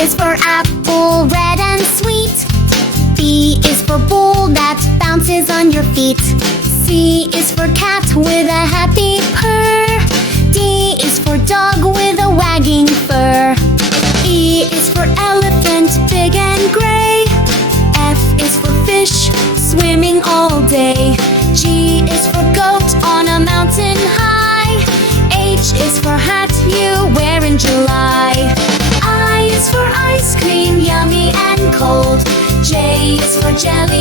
is for apple, red and sweet. B is for ball that bounces on your feet. C is for cat with a happy purr. D is for dog with a wagging fur. E is for elephant, big and gray. F is for fish, swimming all day. G is for goat on a mountain high. H is for hat you wear in July. I is for ice cream, yummy and cold. J is for jelly